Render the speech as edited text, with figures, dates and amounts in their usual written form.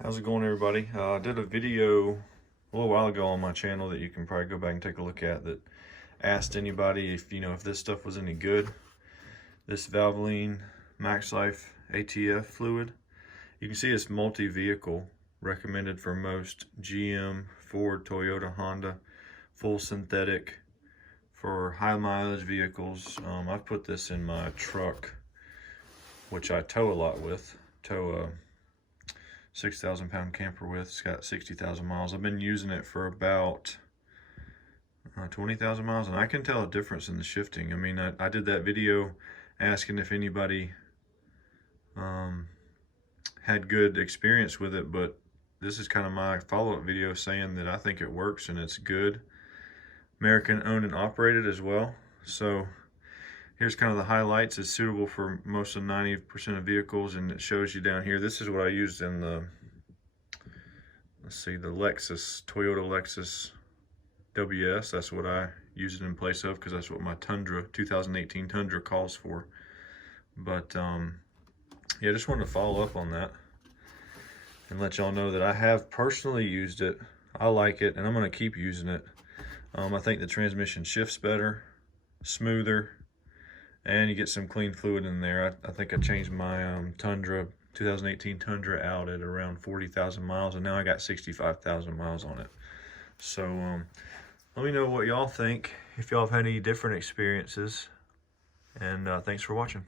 How's it going, everybody? I did a video a little while ago on my channel that you can probably go back and take a look at, that asked anybody if this stuff was any good. This Valvoline MaxLife ATF fluid. You can see it's multi-vehicle, recommended for most GM, Ford, Toyota, Honda, full synthetic for high mileage vehicles. I've put this in my truck, which I tow a lot with. Tow a 6,000 pound camper with. It's got 60,000 miles. I've been using it for about 20,000 miles, and I can tell a difference in the shifting. I mean, I did that video asking if anybody had good experience with it, but this is kind of my follow-up video saying that I think it works and it's good. American owned and operated as well. So here's kind of the highlights. It's suitable for most of 90% of vehicles, and it shows you down here. This is what I used in the, let's see, the Toyota Lexus WS. That's what I used it in place of, because that's what my Tundra, 2018 Tundra calls for. But yeah, just wanted to follow up on that and let y'all know that I have personally used it. I like it, and I'm going to keep using it. I think the transmission shifts better, smoother, and you get some clean fluid in there. I think I changed my Tundra, 2018 Tundra, out at around 40,000 miles, and now I got 65,000 miles on it. So let me know what y'all think, if y'all have had any different experiences, and thanks for watching.